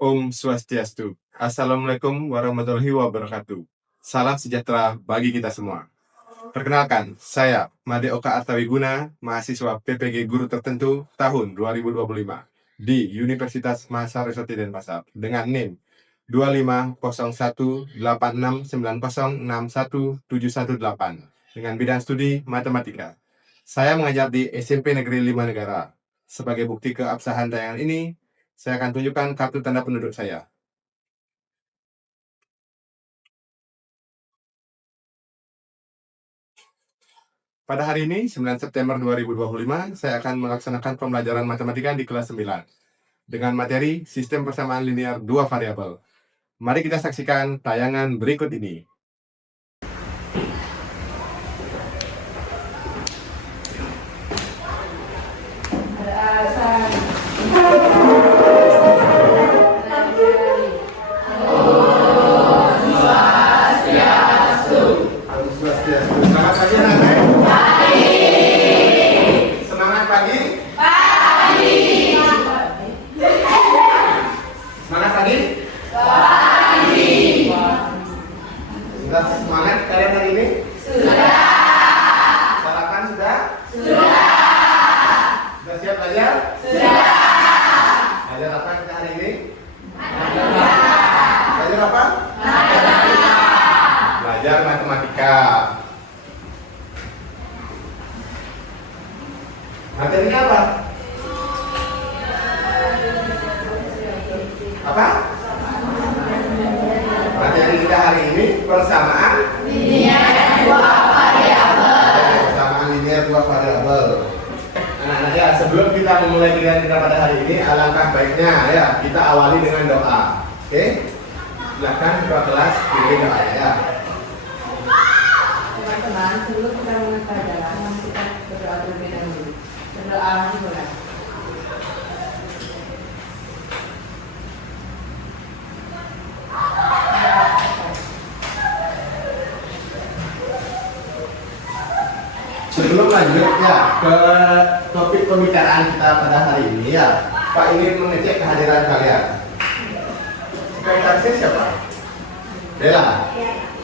Om Swastiastu. Assalamualaikum warahmatullahi wabarakatuh. Salam sejahtera bagi kita semua. Perkenalkan, saya Made Oka Artawiguna, mahasiswa PPG Guru Tertentu tahun 2025 di Universitas Mahasiswa Denpasar dengan NIM 25018690617118 dengan bidang studi matematika. Saya mengajar di SMP Negeri 5 Negara. Sebagai bukti keabsahan tayangan ini, saya akan tunjukkan kartu tanda penduduk saya. Pada hari ini, 9 September 2025, saya akan melaksanakan pembelajaran matematika di kelas 9 dengan materi sistem persamaan linear dua variabel. Mari kita saksikan tayangan berikut ini. Selamat pagi anak-anak. Semangat pagi. Semangat pagi. Sudah semangat kalian hari ini? Sudah. Sarapan sudah? Sudah siap belajar? Sudah. Belajar apa kita hari ini? Belajar apa? Belajar matematika. Materinya apa? Apa? Materi kita hari ini persamaan linear dua variabel. Persamaan linear dua variabel. Nah, ya, sebelum kita memulai pilihan kita pada hari ini, alangkah baiknya ya kita awali dengan doa. Oke? Silakan ketua kelas pilih doanya ya. Teman-teman, sebelum kita mulai pelajaran, kita berdoa terlebih dahulu. Berdoa dimulai. Sebelum lanjut ya ke topik pembicaraan kita pada hari ini ya, Pak ingin mengecek kehadiran kalian. Sekretarisnya siapa? Dela.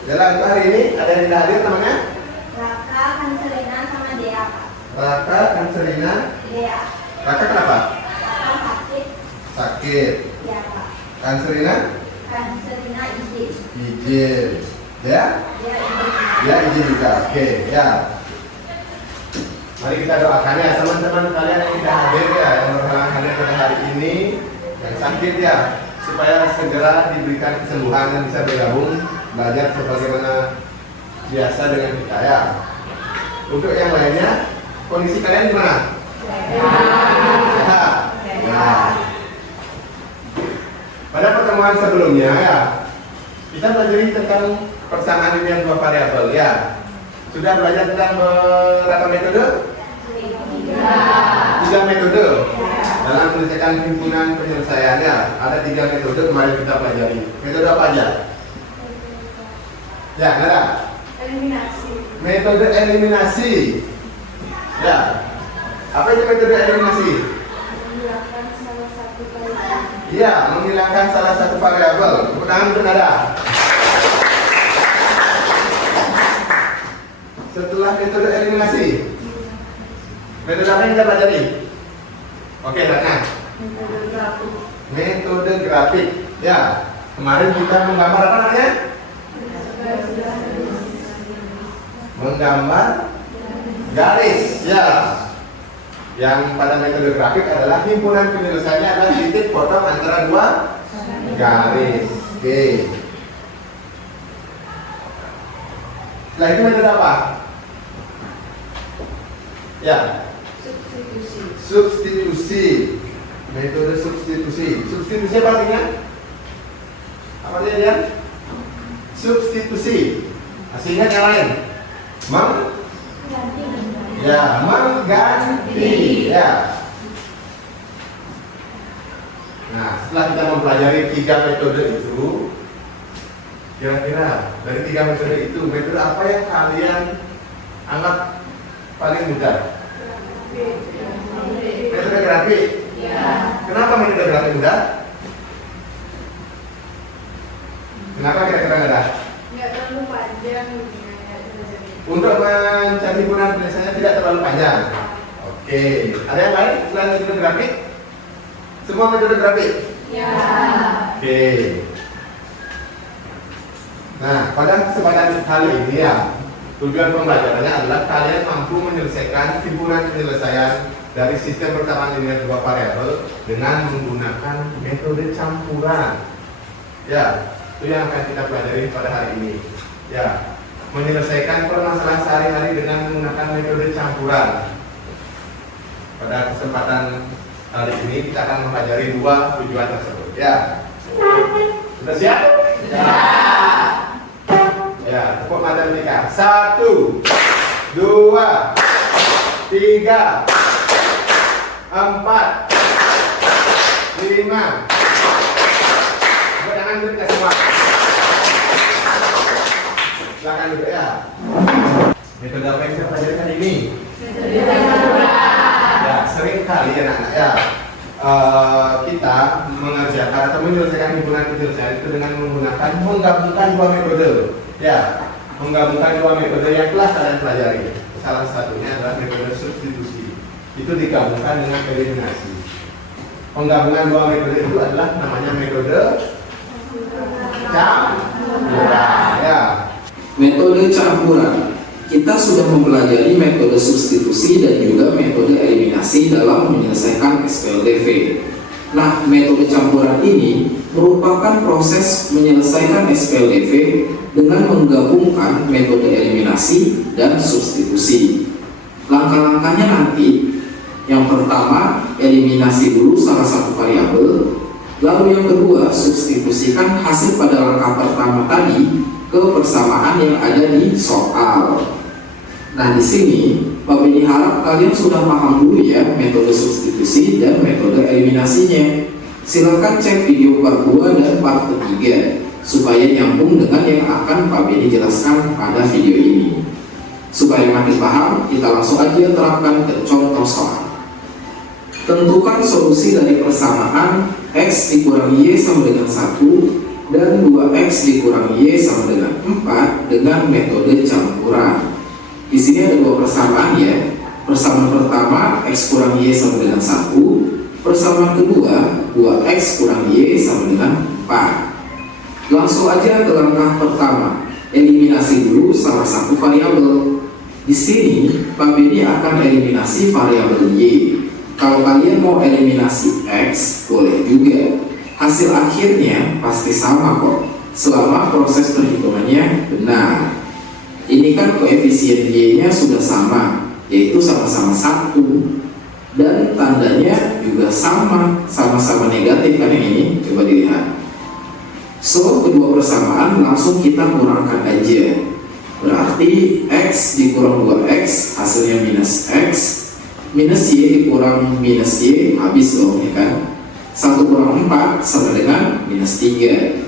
Dela itu hari ini ada yang tidak hadir namanya? Raka, Kanserina, sama Dea, Pak. Raka, Kanserina. Dea. Raka kenapa? Raka sakit. Sakit. Ya, Pak. Kanserina? Kanserina izin. Izin. Ya? Dia izin. Ya izin juga. Oke ya. Mari kita doakan ya teman-teman kalian yang tidak hadir ya, yang berhalangan hadir pada hari ini, yang sakit ya, supaya segera diberikan kesembuhan dan bisa bergabung belajar sebagaimana biasa dengan kita ya. Untuk yang lainnya, kondisi kalian gimana? Sehat. Ya. Pada pertemuan sebelumnya ya, kita belajar tentang persamaan linear dua variabel ya. Sudah belajar tentang berapa metode? Tiga metode dalam menyelesaikan himpunan penyelesaiannya. Ada 3 metode kemarin kita pelajari. Metode apa aja? Ya, ada. Eliminasi. Metode eliminasi. Ya. Apa itu metode eliminasi? Menghilangkan salah satu variabel. Iya, menghilangkan salah satu variabel. Tepuk tangan untuk nada. Setelah metode eliminasi, metode apa yang kita pelajari? Oke, datang. Metode grafik. Metode grafik. Ya, kemarin kita menggambar apa namanya? Menggambar garis. Ya. Yang pada metode grafik adalah himpunan penyelesaiannya adalah titik potong antara dua garis. Oke. Setelah itu metode apa? Ya. Substitusi. Metode substitusi. Substitusi apa artinya? Apa artinya dia? Substitusi. Hasilnya yang lain. Mengganti. Ya. Nah, setelah kita mempelajari 3 metode itu, kira-kira dari 3 metode itu, metode apa yang kalian anggap paling mudah? Metode grafik. Ya. Kenapa metode grafik mudah? Kenapa kira-kira nggak ada? Nggak terlalu panjang belajar. Untuk mencari himpunan penyelesaiannya tidak terlalu panjang. Oke, ada yang lain selain metode grafik? Semua metode grafik? Ya. Oke. Nah, pada kesempatan kali ini ya, tujuan pembelajarannya adalah kalian mampu menyelesaikan himpunan penyelesaian dari sistem persamaan linear dua variabel dengan menggunakan metode campuran. Ya, itu yang akan kita pelajari pada hari ini. Ya, menyelesaikan permasalahan sehari-hari dengan menggunakan metode campuran. Pada kesempatan kali ini kita akan mempelajari dua tujuan tersebut. Ya, sudah siap? Ya. Ya, tepuk matematika. 1, 2, 3, 4, 5. Jangan duduk semua. Silakan duduk ya. Metode apa yang kita pelajari hari ini? Metode campuran. Ya, sering kali anak-anak ya kita mengerjakan atau menyelesaikan himpunan penyelesaian itu dengan menggunakan menggabungkan dua metode. Ya, menggabungkan dua metode yang telah kalian pelajari. Salah satunya adalah metode substitusi. Itu digabungkan dengan eliminasi. Penggabungan dua metode itu adalah namanya metode campuran. Ya. Metode campuran. Kita sudah mempelajari metode substitusi dan juga metode eliminasi dalam menyelesaikan SPLDV. Nah, metode campuran ini merupakan proses menyelesaikan SPLDV dengan menggabungkan metode eliminasi dan substitusi. Langkah-langkahnya nanti, yang pertama, eliminasi dulu salah satu variabel, lalu yang kedua, substitusikan hasil pada langkah pertama tadi ke persamaan yang ada di soal. Nah, di sini Pak Beni harap kalian sudah paham dulu ya metode substitusi dan metode eliminasinya. Silakan cek video part 2 dan part 3 supaya nyambung dengan yang akan Pak Beni jelaskan pada video ini. Supaya makin paham, kita langsung aja terapkan ke contoh soal. Tentukan solusi dari persamaan X dikurangi Y sama dengan 1 dan 2X dikurangi Y sama dengan 4 dengan metode campuran. Di sini ada dua persamaan ya. Persamaan pertama X kurang Y sama dengan 1. Persamaan kedua 2X kurang Y sama dengan 4. Langsung aja ke langkah pertama. Eliminasi dulu salah satu variabel. Di sini Pak Beni akan eliminasi variabel Y. Kalau kalian mau eliminasi X, boleh juga. Hasil akhirnya pasti sama kok, selama proses perhitungannya benar. Ini kan koefisien Y-nya sudah sama, yaitu sama-sama 1. Dan tandanya juga sama-sama negatif kan yang ini, coba dilihat. So, kedua persamaan langsung kita kurangkan aja. Berarti X dikurang 2X, hasilnya minus X. Minus Y dikurang minus Y, habis dong ya kan. 1 kurang 4 sama dengan minus 3.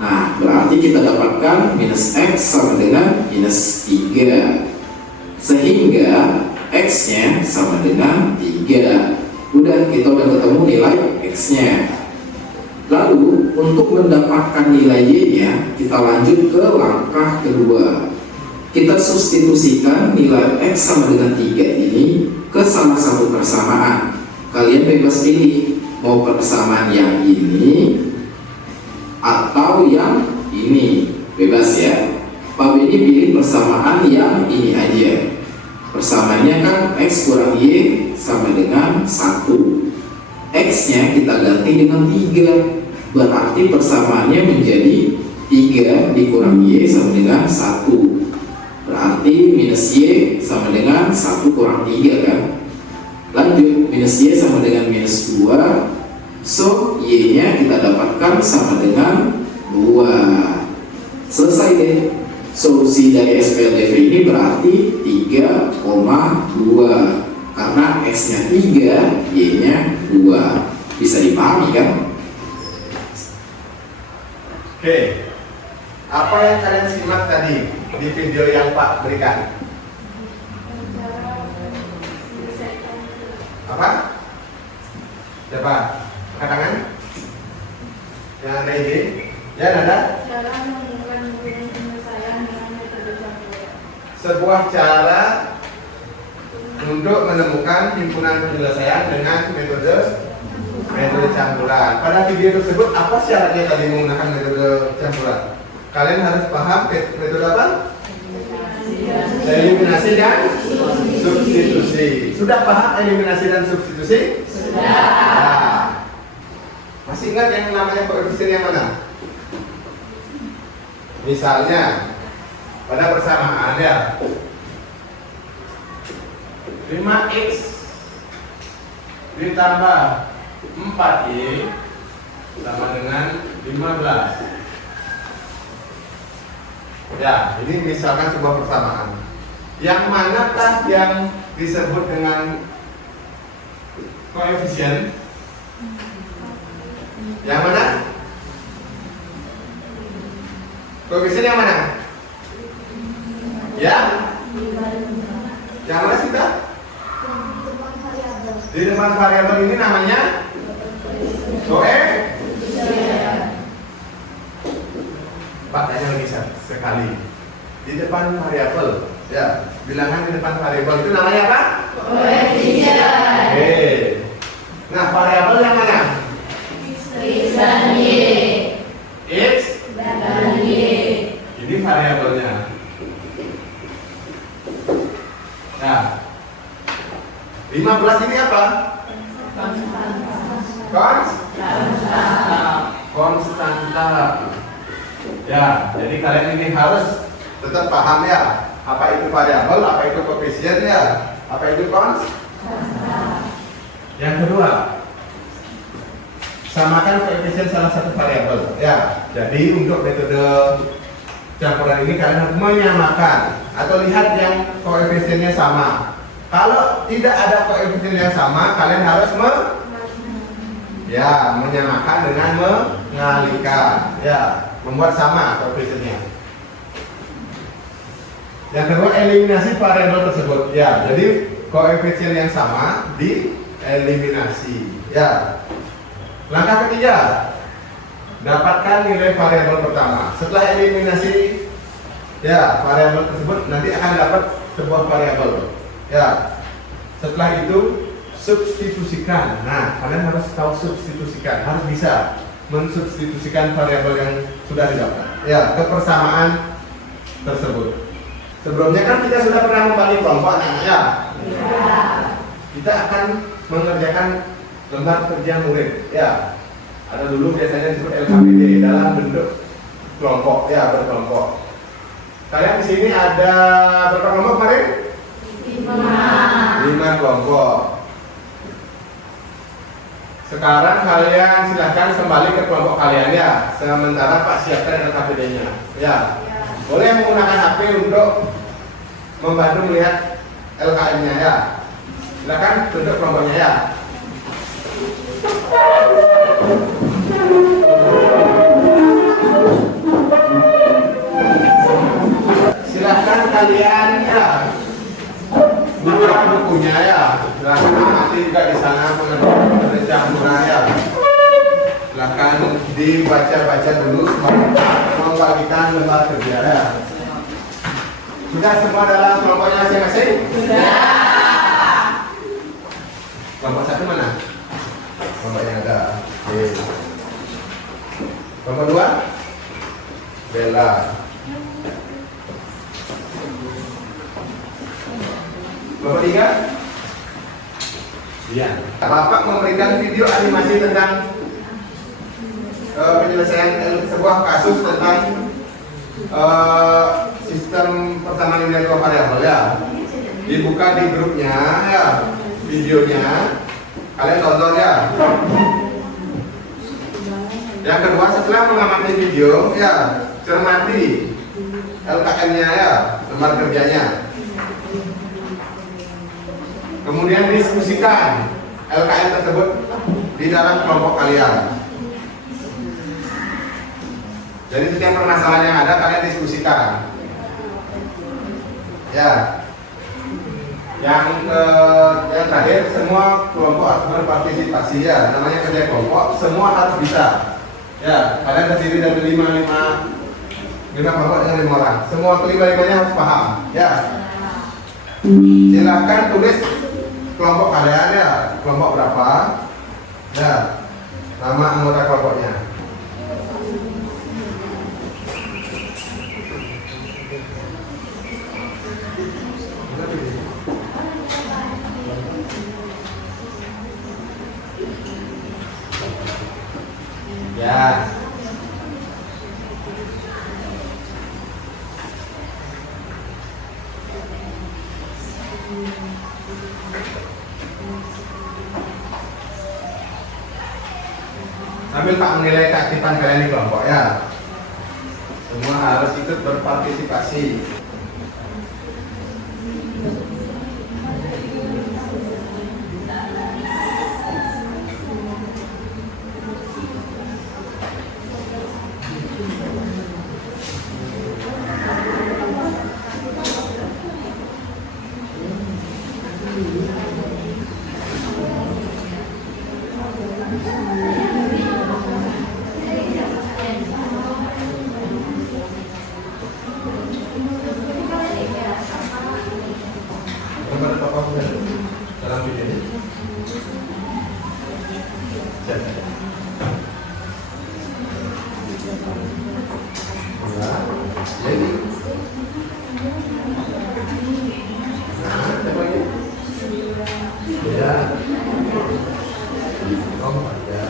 Nah, berarti kita dapatkan minus X sama dengan minus 3. Sehingga X-nya sama dengan 3. Udah, kita udah ketemu nilai X-nya. Lalu, untuk mendapatkan nilai Y-nya, kita lanjut ke langkah kedua. Kita substitusikan nilai X sama dengan 3 ini ke salah satu persamaan. Kalian bebas pilih, mau persamaan yang ini atau yang ini, bebas ya. Pak Beni pilih persamaan yang ini aja. Persamaannya kan X kurang Y sama dengan 1. X-nya kita ganti dengan 3. Berarti persamaannya menjadi 3 dikurang Y sama dengan 1. Berarti minus Y sama dengan 1 kurang 3 kan. Lanjut, minus Y sama dengan minus 2. So, Y-nya kita dapatkan sama dengan 2. Selesai deh. Solusi dari SPLDV ini berarti 3,2. Karena X-nya 3, Y-nya 2. Bisa dipahami kan? Oke. Apa yang kalian simak tadi di video yang Pak berikan? Cara menyelesaikan. Apa? Siapa? Angkat tangan. Yang ada ide? Ya, Nanda? Cara menemukan penyelesaian dengan metode campuran. Sebuah cara untuk menemukan himpunan penyelesaian dengan metode campuran. Pada video tersebut apa syaratnya tadi menggunakan metode campuran? Kalian harus paham metode apa? Eliminasi dan substitusi. Sudah paham eliminasi dan substitusi? Sudah. Nah, masih ingat yang namanya koefisien yang mana? Misalnya pada persamaan ya 5x ditambah 4y sama dengan 15. Ya, ini misalkan sebuah persamaan. Yang manakah yang disebut dengan koefisien? Yang mana? Koefisien yang mana? Ya? Yang mana sih, Kak? Di depan variabel ini namanya koefisien. Pakainya lagi sekali. Di depan variabel, ya, bilangan di depan variabel itu namanya apa? Koefisien. Oke. Nah, variabel yang mana? X dan Y. X Dan Y. ini variabelnya. Nah, 15 ini apa? Konstanta. Ya, jadi kalian ini harus tetap paham ya, apa itu variabel, apa itu koefisien ya, apa itu konstanta. Yang kedua, samakan koefisien salah satu variabel. Ya, jadi untuk metode campuran ini kalian harus menyamakan atau lihat yang koefisiennya sama. Kalau tidak ada koefisien yang sama, kalian harus menyamakan dengan mengalihkan. Ya, membuat sama koefisiennya. Yang kedua, eliminasi variabel tersebut. Ya, jadi koefisien yang sama dieliminasi. Ya. Langkah ketiga, dapatkan nilai variabel pertama. Setelah eliminasi ya variabel tersebut, nanti akan dapat sebuah variabel. Ya. Setelah itu substitusikan. Nah, kalian harus tahu substitusikan, harus bisa mensubstitusikan variabel yang sudah didapat ya ke persamaan tersebut. Sebelumnya kan kita sudah pernah membagi kelompok ya. Kita akan mengerjakan lembar kerja murid ya. Ada dulu biasanya disebut LKPD dalam bentuk kelompok ya, berkelompok. Kalian di sini ada berapa kelompok kemarin? 5 kelompok. Sekarang kalian silahkan kembali ke kelompok kalian ya. Sementara Pak siapkan LKPD-nya. Ya. Boleh menggunakan HP untuk membantu melihat LKM-nya ya. Silakan bentuk kelompoknya ya. Silahkan kalian ya buka bukunya ya. Silahkan nanti juga di sana mengenai campuran ya. Silahkan dibaca-baca dulu membagikan lembar kerja ya. Sudah semua dalam kelompoknya masing-masing? Sudah. Kelompok satu mana? Kelompok yang ada. Oke. Kelompok 2? Bella. Kelompok 3? Iya. Bapak memberikan video animasi tentang penyelesaian sebuah kasus tentang sistem persamaan linear dua variabel ya. Dibuka di grupnya ya videonya, kalian tonton ya. Yang kedua, setelah mengamati video ya cermati LKM-nya ya, lembar kerjanya. Kemudian diskusikan LKM tersebut di dalam kelompok kalian. Jadi setiap permasalahan yang ada kalian diskusikan. Ya. Yang terakhir, semua kelompok harus berpartisipasi ya. Namanya kerja kelompok, semua harus bisa. Ya, kalian terdiri dari lima kelompok dengan 5 orang. Semua kelima-limanya harus paham. Ya. Silakan tulis kelompok kalian ya, kelompok berapa? Ya. Nama anggota kelompoknya. Ya. Ambil Pak menilai keaktifan kalian di kelompok ya. Semua harus ikut berpartisipasi. Nomor tokoh dalam video ini. Ya, jadi. Nah, coba ini. Ya. Oh, ya.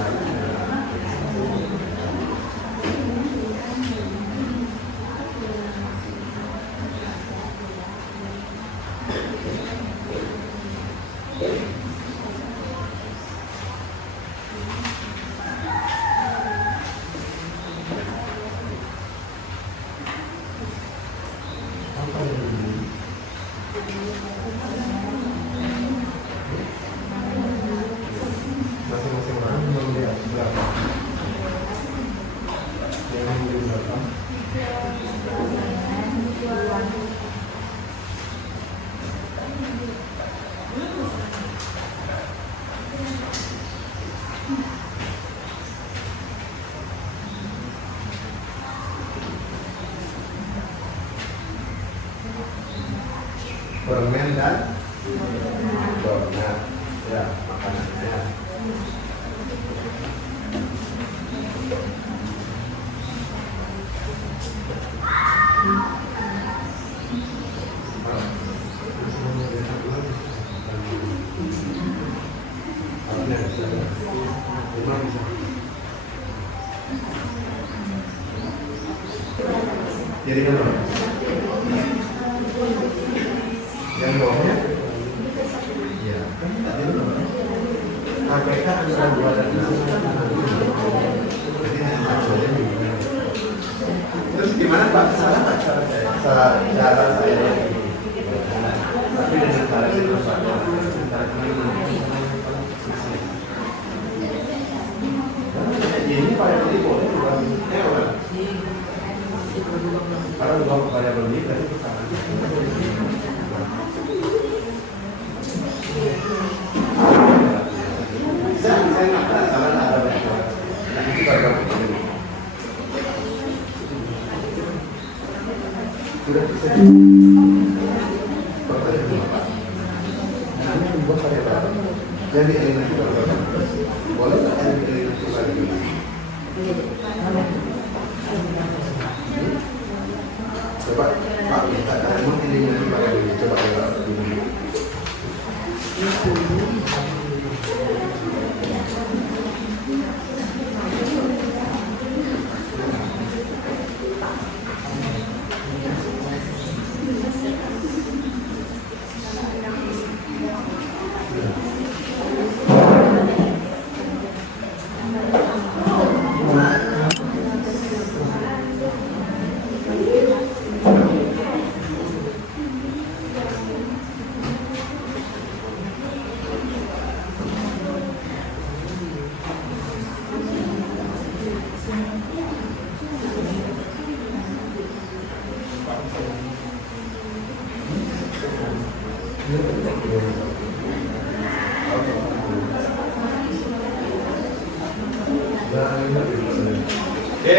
Masing-masing orang memilih berapa? Yang memilih berapa? Permen dan donat. Ya, makanannya. Jadi kan yang bawahnya, ya, tadi itu KPK antara 2 dan 6. Terus gimana Pak? Salah Pak cara saya? Cara saya. Tapi dengan cara itu ini variabel ini boleh bukan? Kalau bukan variabel ini berarti kita saya nggak pernah salah ada itu variabel ini. Sudah bisa. Pertanyaan apa? Ini membuat variabel. Jadi ini nanti variabel. Boleh nggak eliminasi variabel? Coba Pak minta kamu eliminasi variabel ini. Coba ya.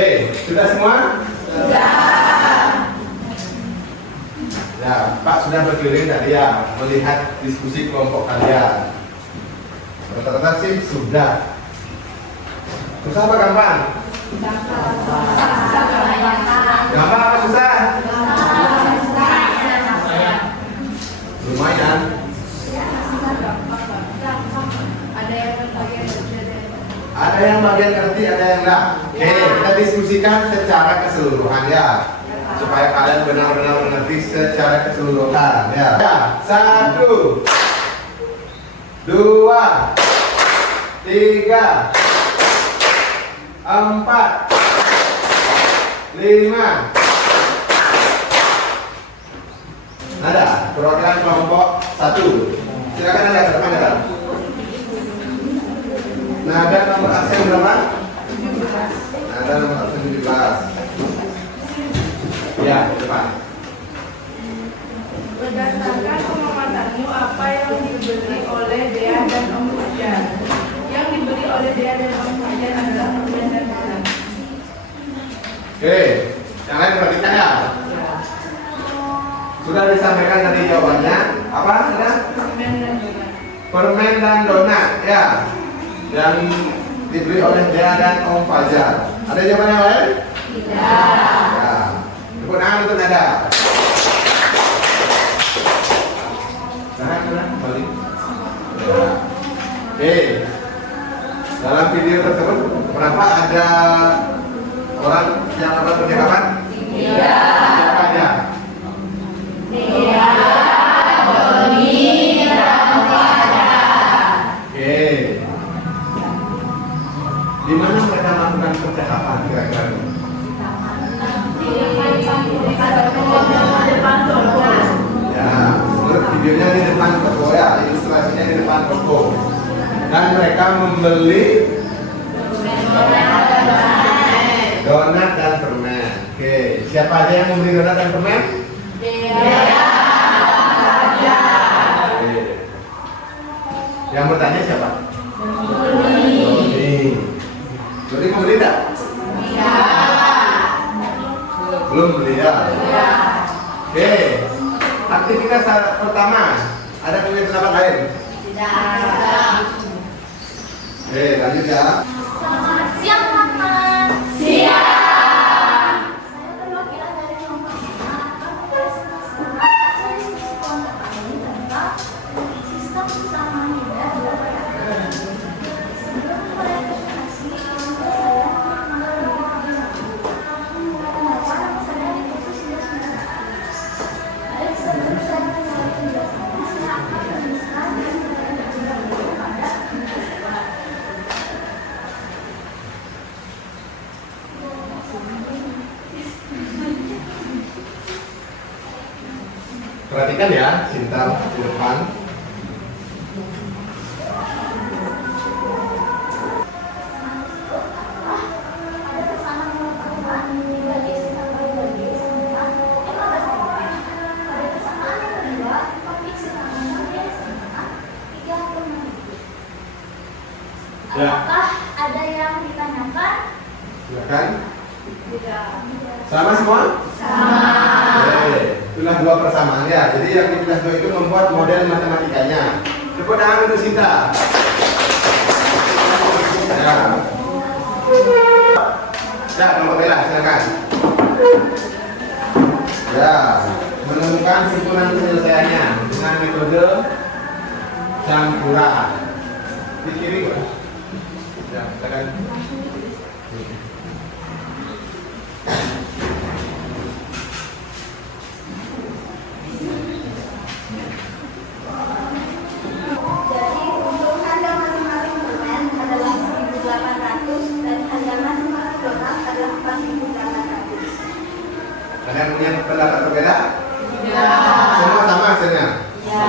Oke, sudah semua? Ya, Pak sudah berkeliling tadi ya, melihat diskusi kelompok kalian. Rata-rata sih sudah. Susah apa gampang? Gampang apa susah? Lumayan. Ada yang bagian ngerti, ada yang enggak. Oke, kita diskusikan secara keseluruhan ya, supaya kalian benar-benar mengerti secara keseluruhan ya. Ya, 1, 2, 3, 4, 5. Ada perwakilan kelompok 1. Silakan ada ke depan ya. Nada nomor absen berapa? 17. Nada nomor absen 17. Ya, ke depan. Berdasarkan pengamatanmu, apa yang diberi oleh Dea dan Om Fajar? Yang diberi oleh Dea dan Om Fajar adalah permen dan bulan. Oke, yang lain perhatikan ya. Sudah disampaikan tadi jawabannya. Apa? Sudah? Permen dan bulan. Permen dan donat ya, yang diberi oleh Dea dan Om Fajar. Ada jawaban yang lain? Tidak. Ya. Tepuk tangan untuk Nada. Tahan, balik. Ya. Oke. Dalam video tersebut, kenapa ada orang yang dapat percakapan? Tidak. Siapa aja? Oke. Di mana mereka melakukan percakapan kira-kira? Ya, menurut videonya di depan toko ya, ilustrasinya di depan toko. Dan mereka membeli donat dan permen. Oke, siapa aja yang membeli donat dan permen? Oke. Yang bertanya siapa? Doni membeli tidak? Belum beli ya? Oke. Aktivitas pertama, ada punya pendapat lain? Oke, lanjut ya. Selamat siang teman-teman. Siang. Saya perwakilan dari kelompok 5. Kami presentasikan sesi kelompok kami tentang sistem usaha muda dan sebelum mulai presentasi, saya mengenalkan nama saya di kursus 19. Baik, sebelum saya menjelaskan, saya akan menuliskan dan pada Perhatikan ya, Sinta di depan. ada pesanan pengetahuan pribadi serta pribadi SMA bahasa Inggris. Pada persamaan yang kedua, topik silakan sampai SMA 30 menit. Ya. Apakah ada yang ditanyakan? Silakan. Tidak. Sama semua? Oke, itulah dua persamaan ya. Jadi yang dipilih dua itu membuat model matematikanya. Tepuk tangan untuk Sinta. Ya. Ya, kelompok merah, silakan. Ya, menemukan simpulan penyelesaiannya dengan metode campuran. Di kiri kok. Ya, silakan. Jadi untuk harga masing-masing permen adalah 1.800 dan harga masing-masing donat adalah 4.800. Kalian punya pendapat berbeda? Tidak. Semua sama hasilnya? Ya.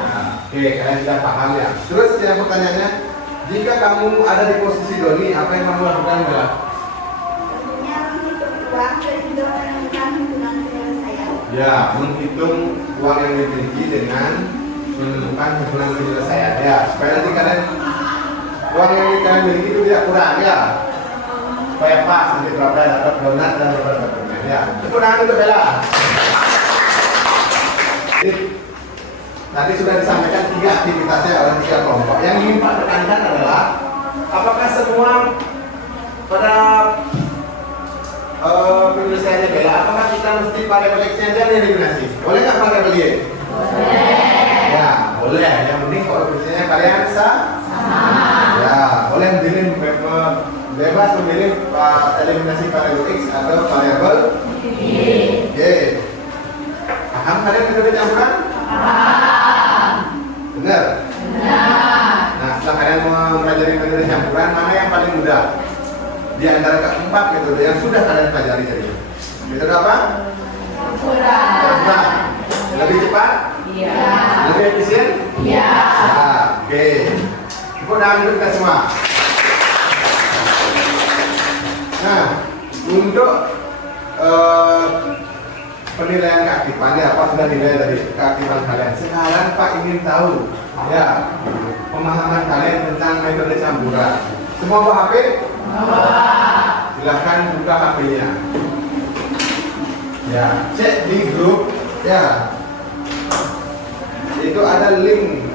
Nah, oke, kalian sudah paham ya. Terus yang pertanyaannya, jika kamu ada di posisi Doni, apa yang kamu lakukan adalah? Tentunya menghitung uang dan juga menemukan himpunan penyelesaian. Ya, menghitung uang yang dimiliki dengan menemukan himpunan penyelesaian ya, supaya nanti kalian uang yang kalian miliki itu tidak kurang ya. supaya pas nanti berapa dapat donat dan berapa dapat permen ya. Tepuk tangan untuk Bella. Tadi sudah disampaikan 3 aktivitasnya oleh 3 kelompok. Yang ingin Pak tekankan adalah apakah semua pada penyelesaiannya Bella, apakah kita mesti variabel X aja yang eliminasi? Boleh nggak variabel Y? Boleh. Ya, boleh. Yang penting kalau penyelesaiannya kalian sama. Ya, boleh memilih bebas memilih eliminasi variabel X atau variabel Y. Paham kalian metode campuran? Paham. Benar? Benar. Nah, setelah kalian mempelajari metode campuran, mana yang paling mudah? Di antara keempat metode yang sudah kalian pelajari tadi. Metode apa? Campuran. Lebih cepat? Iya. Lebih efisien? Iya. Oke. Tepuk tangan untuk kita semua. Nah, untuk penilaian keaktifan ya, Pak sudah nilai dari keaktifan kalian. Sekarang Pak ingin tahu ya pemahaman kalian tentang metode campuran. Semua bawa HP? Silahkan buka HP-nya. Ya, cek di grup ya. Itu ada link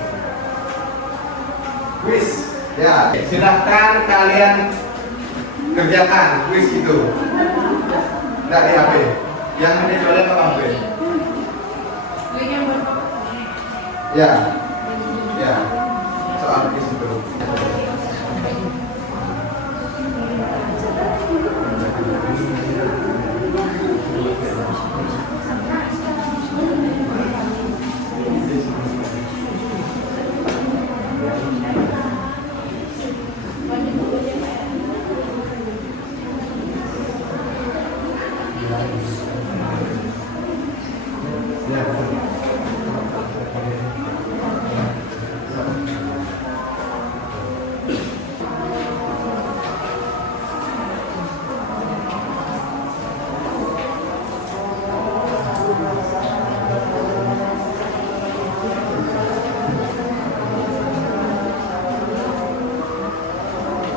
quiz ya. Silahkan kalian kerjakan quiz itu. Tidak di HP. Yang kecuali apa HP? Link yang berapa? Ya. Ya. Soal quiz itu.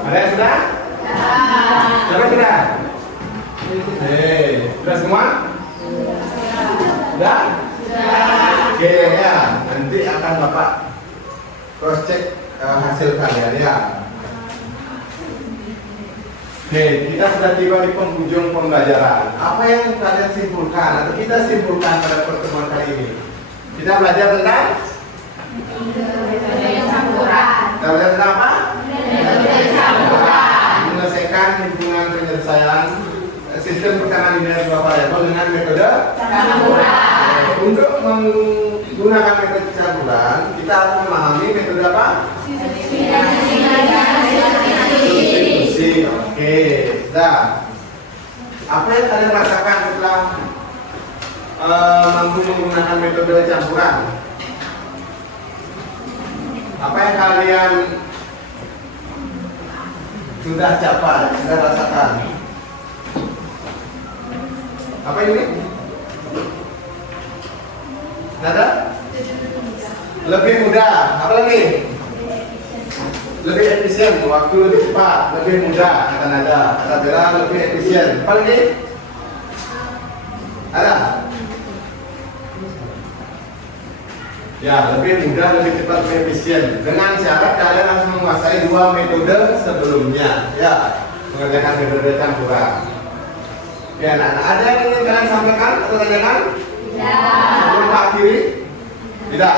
Ada yang sudah? Siapa sudah? Sudah semua? Sudah? Oke ya, nanti akan Bapak cross check hasil kalian ya. Oke, kita sudah tiba di penghujung pembelajaran. Apa yang kalian simpulkan atau kita simpulkan pada pertemuan kali ini? Kita belajar tentang kita belajar tentang apa? Menyelesaikan hitungan penyelesaian sistem pertemanan linear dua variabel dengan metode campuran. Untuk menggunakan metode campuran, kita harus memahami metode apa? Substitusi. Oke, sudah. Apa yang kalian rasakan setelah mampu menggunakan metode campuran? Apa yang kalian sudah capai, sudah rasakan? Apa ini? Nada? Lebih mudah. Apa lagi? Lebih efisien, waktu lebih cepat, lebih mudah. Kata Nada, kata Bella lebih efisien. Apa lagi? Ada? Ya, lebih mudah, lebih cepat, lebih efisien. Dengan syarat kalian harus menguasai 2 metode sebelumnya. Ya, mengerjakan metode campuran. Ya, anak-anak, ada yang ingin kalian sampaikan atau tanyakan? Tidak. Sebelum akhiri? Tidak.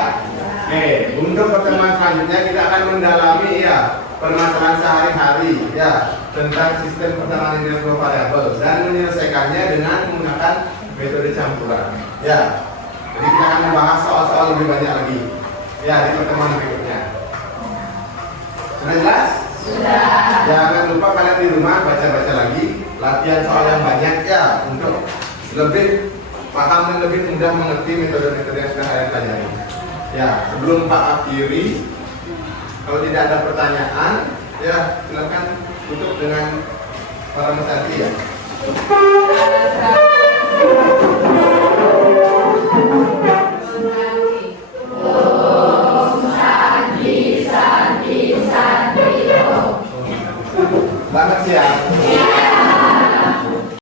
Oke, untuk pertemuan selanjutnya kita akan mendalami ya permasalahan sehari-hari ya tentang sistem pertemanan linear dua variabel dan menyelesaikannya dengan menggunakan metode campuran. Ya. Jadi kita akan membahas soal-soal lebih banyak lagi ya di pertemuan berikutnya. Sudah jelas? Sudah. Jangan lupa kalian di rumah baca-baca lagi, latihan soal yang banyak ya untuk lebih paham dan lebih mudah mengerti metode-metode yang sudah kalian pelajari. Ya, sebelum Pak akhiri, kalau tidak ada pertanyaan, ya silakan tutup dengan para mesati ya.